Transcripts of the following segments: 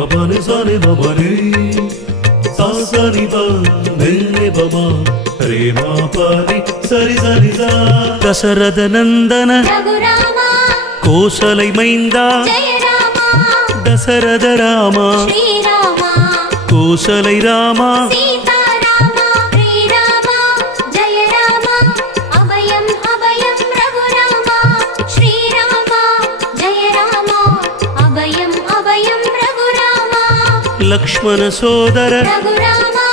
baba ni sa ni baba re sa sa ni ba ni baba re ma pa ni sa ri sa Dasharatha Nandana Raghurama Kosalai Mainda Jaya Rama Dasharatha Rama Shri Rama Kosalai Rama Sita Rama Shri Rama Jaya Rama Abhayam Abhayam Raghurama Shri Rama Jaya Rama Abhayam Abhayam Raghurama Lakshmana Sodara Raghurama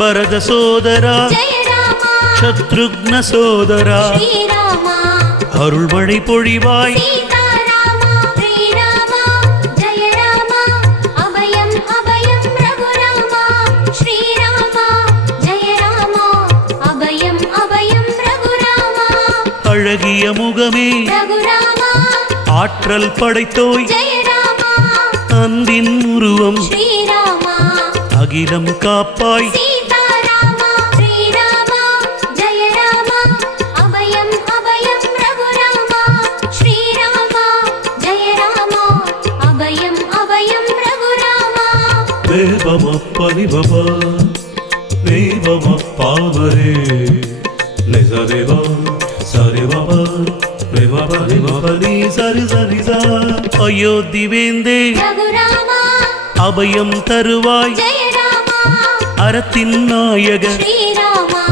Bharata Sodara Jaya Rama Shatrugna Sodara Shri Rama அருள்மழை பொழிவாய் Sita Rama Shri Rama Jaya Rama Abhayam Abhayam Raghurama Shri Rama Jaya Rama Abhayam Abhayam Raghurama அழகிய முகமே Raghurama ஆற்றல் படைத்தோய் Jaya Rama அன்பின் உருவம் Shri Rama அகிலம் காப்பாய் Sita Rama Shri Rama Jaya Rama Abhayam Abhayam Raghurama Shri Rama Jaya Rama Abhayam Abhayam Raghurama தேவமப்பனி Baba தேவமப்பாவரே நிசதேவா சரி பபா பிரேமபனி பபனி சரி சரி சா அயோத்தி வேந்தே Raghurama அபயம் தருவாய் Jaya Rama அறத்தின் நாயக Shri Rama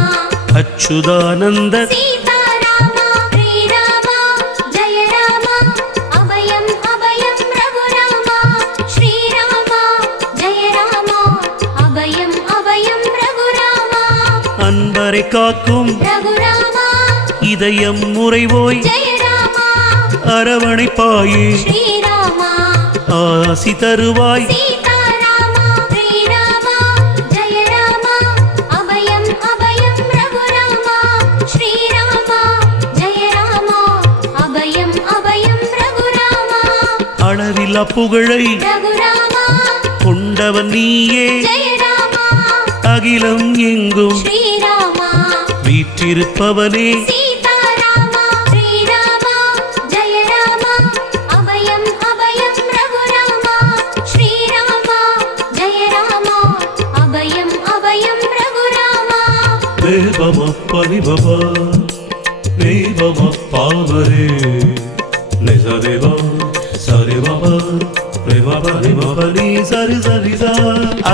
Achyutananda Sita Rama Shri Rama Jaya Rama Abhayam Abhayam Raghurama Shri Rama Jaya Rama Abhayam Abhayam Raghurama அன்பரை காக்கும் Raghurama இதயம் முறைவோய் Jaya Rama அரவணைப்பாயே Shri Rama ஆசி தருவாய் Sita Rama Shri Rama Jaya Rama Abhayam Abhayam Raghurama Shri Rama Jaya Rama Abhayam Abhayam Raghurama அளவில்லா புகழை Raghurama கொண்டவன் நீயே Jaya Rama அகிலம் எங்கும் Shri Rama வீற்றிருப்பவனே Sita Rama Shri Rama Jaya Rama Abhayam Abhayam Raghurama Shri Rama Jaya Rama Abhayam Abhayam Raghurama தேவமப்பனி Baba தேவமப்பாவரே நிசதேவா சரி பபா பிரேமபனி பபனி சரி சரி சா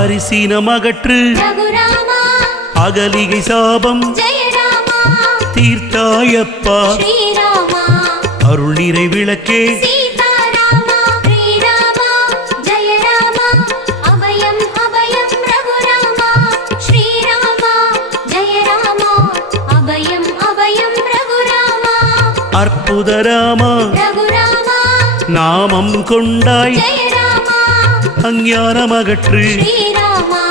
அரிசீனம் அகற்று Raghurama அகலிகை சாபம் Jaya Rama தீர்த்தாயப்பா Shri Rama அருள் நிறை விளக்கே Sita Rama Shri Rama Jaya Rama Abhayam Abhayam Raghurama Shri Rama Jaya Rama Abhayam Abhayam Raghurama அற்புத Rama Raghurama நாமம் கொண்டாய் Jaya Rama அஞ்ஞானம் அகற்று Shri Rama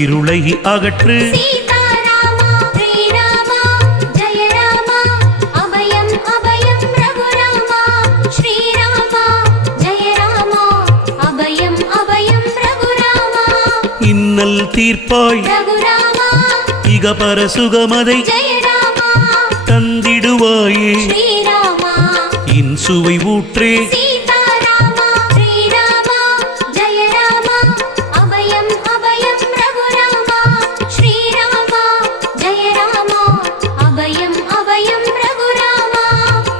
இருளை அகற்று Sita Rama Shri Rama Jaya Rama Abhayam Abhayam Raghurama Shri Rama Jaya Rama Abhayam Abhayam Raghurama இன்னல் தீர்ப்பாய் Raghurama இகபர சுகமதை Jaya Rama தந்திடுவாயே Shri Rama இன்சுவை ஊற்றே Sita Rama Shri Rama Jaya Rama Abhayam Abhayam Raghurama Shri Rama Jaya Rama Abhayam Abhayam Raghurama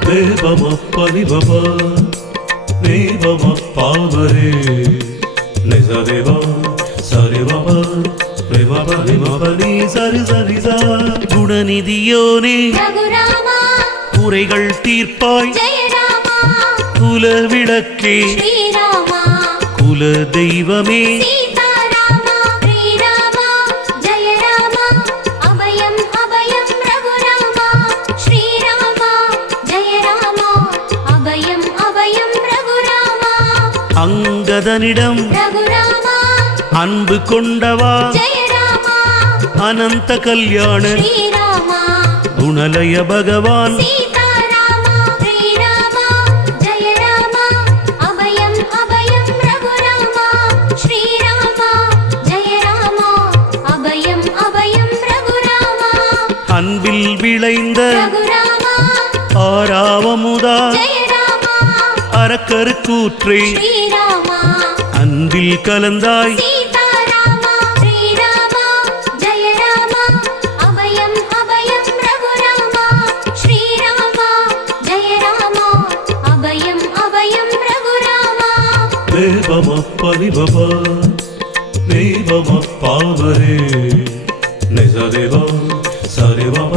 தேவமப்பனி Baba தேவமப்பாவரே நிசதேவா சரி பபா பிரேமபனி பபனி சரி சரி சா குணநிதியோனே Raghurama குறைகள் தீர்ப்பாய் Jaya Rama குல விளக்கே Shri Rama குல தெய்வமே Sita Rama Shri Rama Jaya Rama Abhayam Abhayam Raghurama Shri Rama Jaya Rama Abhayam Abhayam Raghurama அங்கதனிடம் Raghurama அன்பு கொண்டவா Jaya Rama அனந்த கல்யாண Shri Rama குணலய பகவான் Sita Rama Shri Rama Jaya Rama Abhayam Abhayam Raghurama Shri Rama Jaya Rama Abhayam Abhayam Raghurama அன்பில் விளைந்த Raghurama ஆறாவமுதா Jaya Rama அரக்கரு கூற்றே Shri Rama அன்பில் கலந்தாய் சீதாராமா ஸ்ரீராமா ஜெய ராமா அபயம் அபயம் ரகுராமா ஸ்ரீராமா ஜெய ராமா அபயம் அபயம் ரகுராமா தேவமப்பனிபவ தேவமப்பாவரே நிஜதேவ சரிவப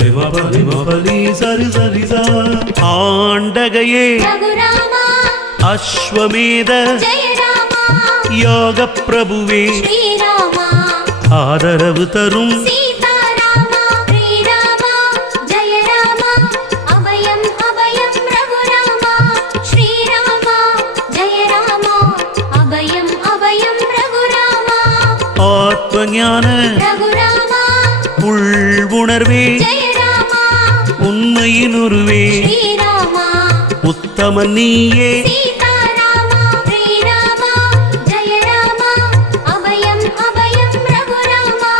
ரிவபரிவபலி சரி சரிசா ஆண்டகையே ரகுராமா அஸ்வமேத ஜெய ராமா யோக பிரபுவே ஸ்ரீராமா ஆதரவு தரும் சீதாராமா ஸ்ரீராமா ஜெய ராமா அபயம் அபயம் ரகுராமா ஸ்ரீராமா ஜெய ராமா அபயம் அபயம் ரகுராமா ஆத்மஞான ரகுராமா உள் உணர்வே ஜெய ராமா உண்மையின் உருவே ஸ்ரீராமா உத்தமன் நீயே சீதாராமா ஸ்ரீராமா ஜெய ராமா அபயம் அபயம் ரகுராமா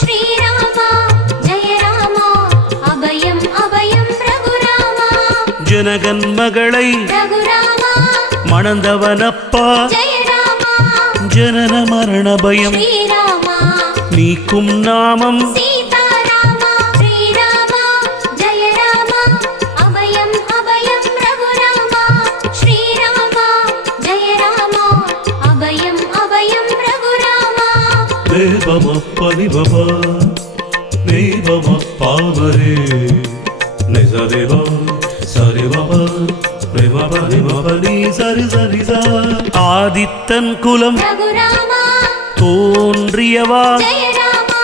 ஸ்ரீராமா ஜெய ராமா அபயம் அபயம் ரகுராமா ஜனகன் மகளை ரகுராமா மணந்தவனப்பா ஜெய ராமா ஜனன மரண பயம் ஸ்ரீராமா நீக்கும் நாமம் சீதாராமா ஸ்ரீராமா ஜெய ராமா அபயம் அபயம் ரகுராமா ஸ்ரீராமா ஜெய ராமா அபயம் அபயம் ரகுராமா தேவமப்பனிபவ தேவமப்பாவரே நிஜதேவ சரிவப ரிவபரிவபலி சரி சரிசா ஆதித்தன் குலம் ரகுராமா தோன்றியவா ஜெய ராமா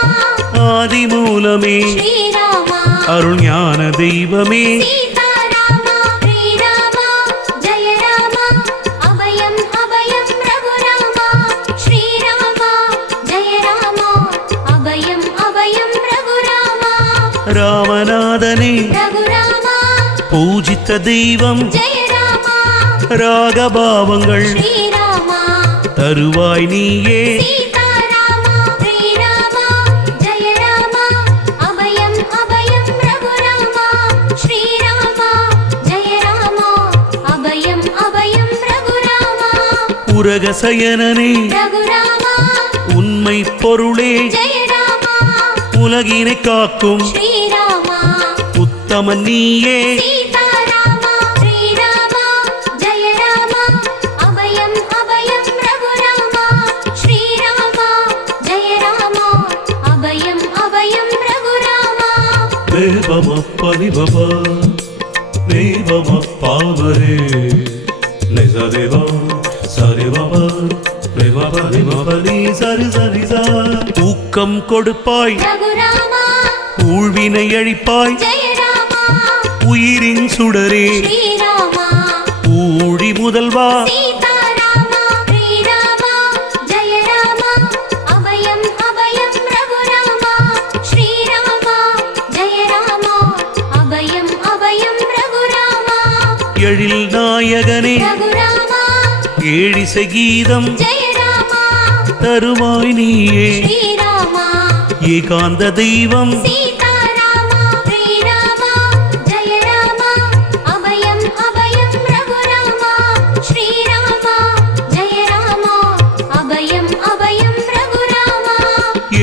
ஆதிமூலமே ஸ்ரீராமா அருள் ஞான தெய்வமே சீதாராமா ஸ்ரீராமா ஜெய ராமா அபயம் அபயம் ரகுராமா ஸ்ரீராமா ஜெய ராமா அபயம் அபயம் ரகுராமா ராமநாதனே ரகுராமா பூஜித்த தெய்வம் ஜெய ராமா ராகபாவங்கள் ஸ்ரீராமா தருவாய் நீயே சீதாராமா ஸ்ரீராமா ஜெய ராமா அபயம் அபயம் ரகுராமா ஸ்ரீராமா ஜெய ராமா அபயம் அபயம் ரகுராமா உரகசயனனே ரகுராமா உண்மை பொருளே ஜெய ராமா உலகினை காக்கும் ஸ்ரீராமா உத்தமன் நீயே சீதாராமா ஸ்ரீராமா ஜெய ராமா அபயம் அபயம் ரகுராமா ஸ்ரீராமா ஜெய ராமா அபயம் அபயம் ரகுராமா தேவமப்பனிபவ தேவமப்பாவரே நிஜதேவ சரிவப ரிவபரிவபலி சரி சரிசா ஊக்கம் கொடுப்பாய் ரகுராமா ஊழ்வினை அழிப்பாய் ஜெய ராமா உயிரின் சுடரே ஸ்ரீராமா ஊழி முதல்வா சீதாராமா ஸ்ரீராமா ஜெய ராமா அபயம் அபயம் ரகுராமா ஸ்ரீராமா ஜெய ராமா அபயம் அபயம் ரகுராமா எழில் நாயகனே ரகுராமா ஏழிசை கீதம் ஜெய ராமா தருவாய் நீயே ஸ்ரீராமா ஏகாந்த தெய்வம் சீதாராமா ஸ்ரீராமா ஜெய ராமா அபயம் அபயம் ரகுராமா ஸ்ரீராமா ஜெய ராமா அபயம் அபயம் ரகுராமா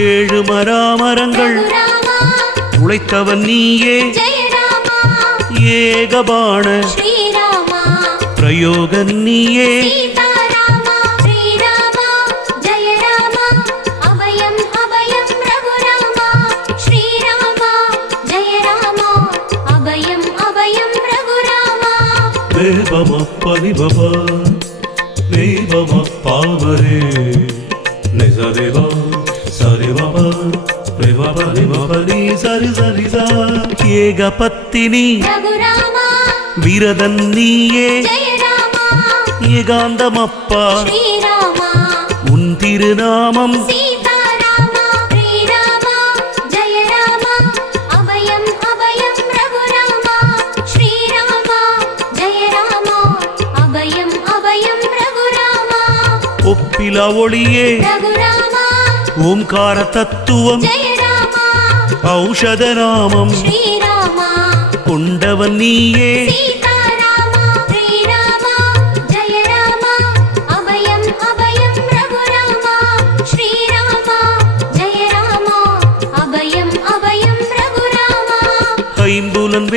ஏழு மராமரங்கள் ரகுராமா உழைத்தவன் நீயே ஜெய ராமா ஏகபாண ஸ்ரீராமா பிரயோகன் நீயே சீதாராமா ஸ்ரீராமா ஜெய ராமா அபயம் அபயம் ரகுராமா ஸ்ரீராமா ஜெய ராமா அபயம் அபயம் ரகுராமா தேவமப்பனிபவ தேவமப்பாவரே நிஜதேவ சரிவப ரிவபரிவபலி சரி சரிசா ஏகபத்தினி ரகுராமா விரதன் நீயே ஜெய ராமா ஏகாந்தமப்பா ஸ்ரீராமா உன் திருநாமம் சீதாராமா ஸ்ரீராமா ஜெய ராமா அபயம் அபயம் ரகுராமா ஸ்ரீராமா ஜெய ராமா அபயம் அபயம் ரகுராமா ஒப்பிலா ஒளியே ரகுராமா ஓம்கார தத்துவம் ஜெய ராமா ஔஷத நாமம் ஸ்ரீராமா கொண்டவன் நீயே சீதாராமா ஸ்ரீராமா ஜெய ராமா அபயம் அபயம்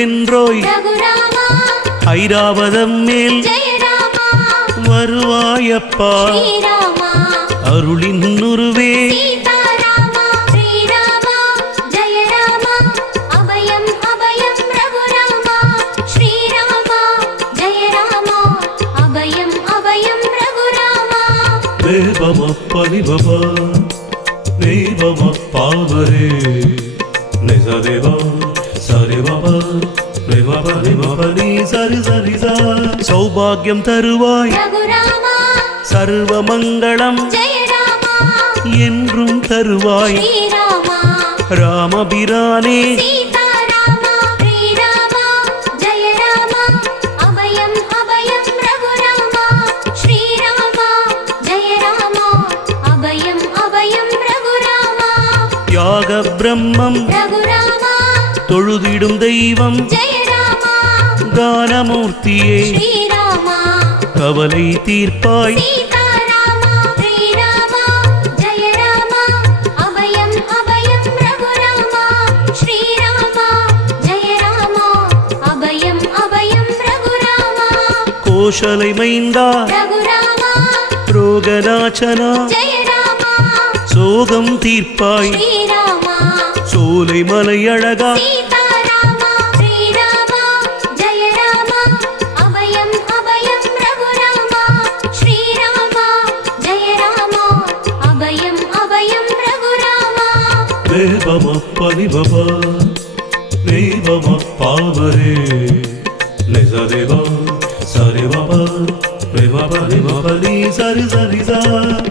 வென்றோய் ரகுராமா ஐராவதம் மேல் ஜெய ராமா வருவாயப்பா ஸ்ரீராமா அருளின் உருவே சீதாராமா ஸ்ரீராமா ஜெய ராமா அபயம் அபயம் ரகுராமா ஸ்ரீராமா ஜெய ராமா அபயம் அபயம் ரகுராமா தேவமப்ப நிபப தேவமப்பாவரே நிசதேவா சரிவப பிரேமபரிமபனி சரி சரி சா சௌபாகியம் தருவாய் ரகுராமா சர்வமங்களம் ஜெய ராமா என்றும் தருவாய் ஸ்ரீராமா ராமபிரானே சீதாராமா ஸ்ரீராமா ஜெய ராமா அபயம் அபயம் ரகுராமா ஸ்ரீராமா ஜெய ராமா அபயம் அபயம் ரகுராமா யாக பிரம்மம் ரகுராமா தொழுதிடும் தெய்வம் ஜெய ராமா கானமூர்த்தியே ஸ்ரீராமா கவலை தீர்ப்பாய் சீதாராமா ஸ்ரீராமா ஜெய ராமா அபயம் அபயம் ரகுராமா ஸ்ரீராமா ஜெய ராமா அபயம் அபயம் ரகுராமா கோஷலை மைந்தா ரகுராமா ரோகநாச்சனா ஜெய ராமா சோகம் தீர்ப்பாய் ஸ்ரீராமா சோலை மலை அழகா சீதாராமா ஸ்ரீராமா ஜெய ராமா அபயம் அபயம் ரகுராமா ஸ்ரீராமா ஜெய ராமா அபயம் அபயம் ரகுராமா தேவமப்ப நிபப தேவமப்பாவரே நிசதேவா சரிவப பிரேமபரிமபனி சரி சரி சா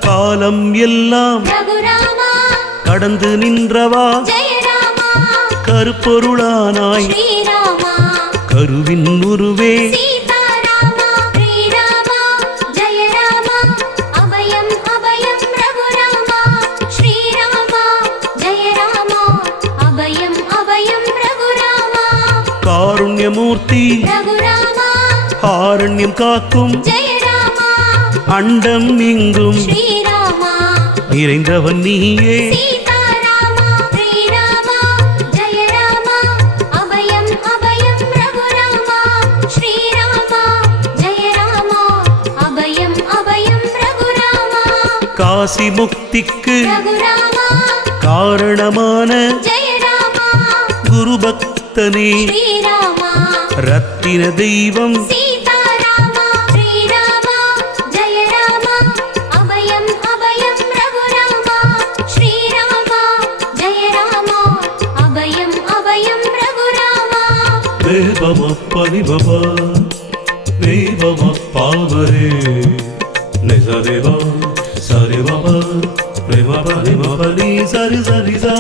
காலம் எல்லாம் ரகுராமா கடந்து நின்றவா ஜெய ராமா கருப்பொருளானாய் ஸ்ரீராமா கருவின் உருவே சீதாராமா ஸ்ரீராமா ஜெய ராமா அபயம் அபயம் ரகுராமா ஸ்ரீராமா ஜெய ராமா அபயம் அபயம் ரகுராமா காருண்யமூர்த்தி ரகுராமா ஆரண்யம் காக்கும் ஜெய ராமா அண்டம் இங்கும் ஸ்ரீராமா நிறைந்தவன் நீயே சீதாராமா ஸ்ரீராமா ஜெய ராமா அபயம் அபயம் ரகுராமா ஸ்ரீராமா ஜெய ராமா அபயம் அபயம் ரகுராமா காசி முக்திக்கு ரகுராமா காரணமான ஜெய ராமா குரு பக்தனே ஸ்ரீராமா ரத்தின தெய்வம் சீதாராமா ஸ்ரீராமா ஜெய ராமா அபயம் அபயம் ரகுராமா ஸ்ரீராமா ஜெய ராமா அபயம் அபயம் ரகுராமா தேவமப்ப நிபப தேவமப்பாவரே நிசதேவா சரிவப பிரேமபரிமபனி சரி சரி சா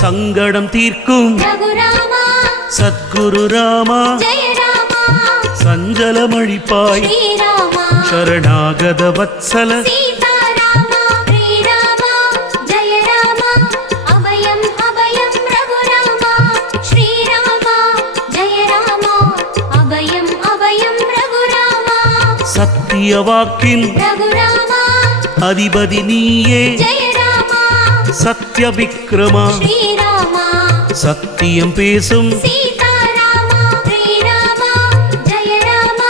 சங்கடம் தீர்க்கும் ரகுராமா சத்குரு ராமா ஜெய ராமா சஞ்சலமழிப்பாய் ஸ்ரீராமா சரணாகத வத்சல சீதாராமா ஸ்ரீராமா ஜெய ராமா அபயம் அபயம் ரகுராமா ஸ்ரீராமா ஜெய ராமா அபயம் அபயம் ரகுராமா சத்திய வாக்கின் ரகுராமா அதிபதி நீயே ஜெய ராமா சத்ய விக்ரமா ஸ்ரீராமா சத்தியம் பேசும் சீதாராமா ஸ்ரீராமா ஜெய ராமா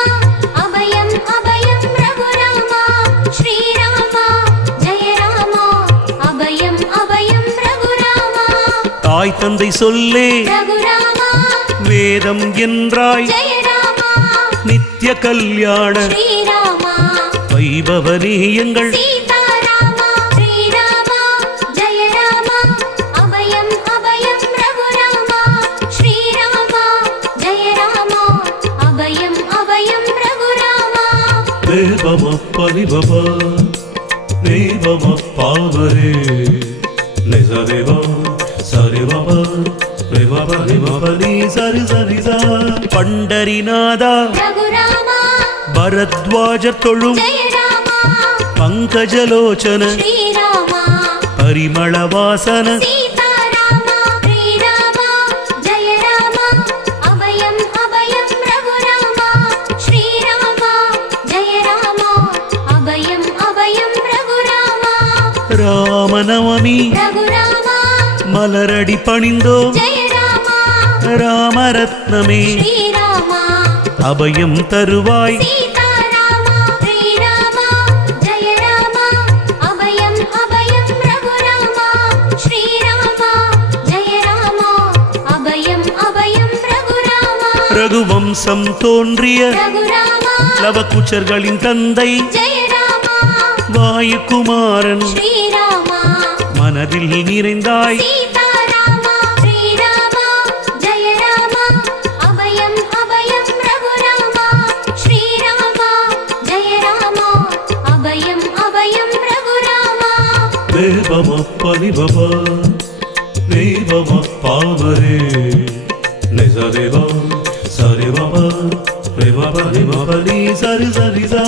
அபயம் அபயம் ரகுராமா ஸ்ரீராமா ஜெய ராமா அபயம் அபயம் ரகுராமா தாய் தந்தை சொல்லே ரகுராமா வேதம் என்றாய் ஜெய ராமா நித்திய கல்யாண ஸ்ரீராமா வைபவனே எங்கள் சீதாராமா ஸ்ரீராமா ஜெய ராமா அபயம் அபயம் ரகுராமா ஸ்ரீராமா ஜெய ராமா அபயம் அபயம் ரகுராமா தேவமப்ப நிபப தேவமப்பாவரே நிசதேவா சரிவப பிரேமபரிமபனி சரி சரி சா பண்டரிநாதா ரகுராமா பரத்வாஜ தொழும் ஜெய ராமா பங்கஜலோச்சன ஸ்ரீராமா பரிமள வாசன சீதாராமா ஸ்ரீராமா ஜெய ராமா அபயம் அபயம் ரகுராமா ஸ்ரீராமா ஜெய ராமா அபயம் அபயம் ரகுராமா ராமநவமி ரகுராமா மலரடி பணிந்தோம் ஜெய ராமா ராமரத்னமே ஸ்ரீராமா அபயம் தருவாய் சீதாராமா ஸ்ரீராமா ஜெய ராமா அபயம் அபயம் ரகுராமா ஸ்ரீராமா ஜெய ராமா அபயம் அபயம் ரகுராமா ரகுவம்சம் தோன்றிய ரகுராமா லவகுச்சர்களின் தந்தை ஜெய ராமா வாயுகுமாரன் ஸ்ரீராமா மனதில் நிறைந்தாய் சீதாராமா ஸ்ரீராமா ஜெய ராமா அபயம் அபயம் ரகுராமா ஸ்ரீராமா ஜெய ராமா அபயம் அபயம் ரகுராமா தேவமப்பனிபவ தேவமப்பாவரே நிசதேவ சரிவப ரிமப ரிமப நீ சரி சரி சா